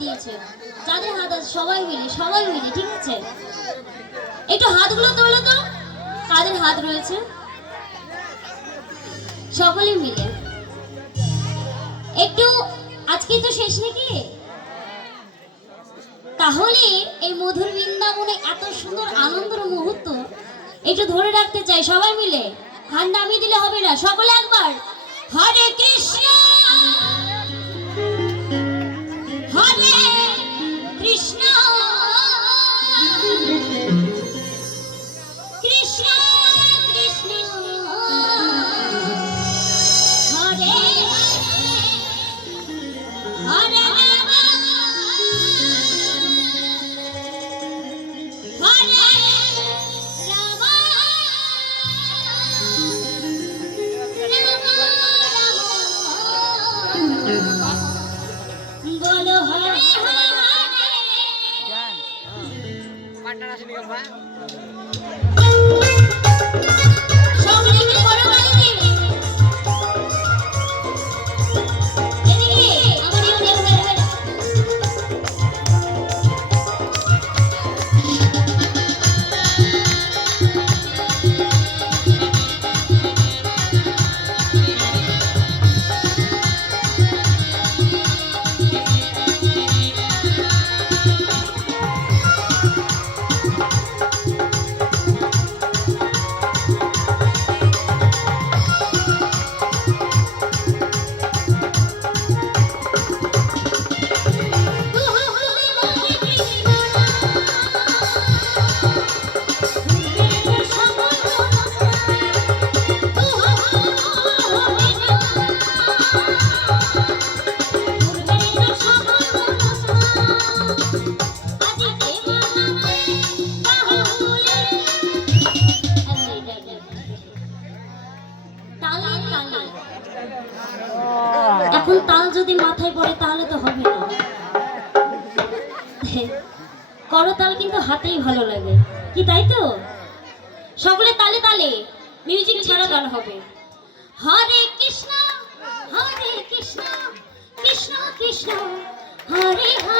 দিয়েছে। যাদের হাত আছে সবাই মিলে ঠিক আছে, একটু হাতগুলো তোলো তো, কাদের হাত রয়েছে সকলে মিলে একটু। আজকে তো শেষ নাকি, তাহলে এই মধুর বৃন্দাবনে এত সুন্দর আনন্দের মুহূর্ত একটু ধরে রাখতে চাই। সবাই মিলে হাত নামিয়ে দিলে হবে না, সকলে একবার হরে কৃষ্ণ হরে কৃষ্ণ কৃষ্ণ কৃষ্ণ হরে হরে বলো হরে সকলে মিলে বলো হরে এদিকে আমার এখন তাল যদি মাথায় পড়ে তাহলে তো হবে না। করতাল কিন্তু হাতেই ভালো লাগে কি, তাই তো? সকলে তালে তালে, মিউজিক ছাড়া গান হবে। হরে কৃষ্ণ কৃষ্ণ কৃষ্ণ কৃষ্ণ হরে হরে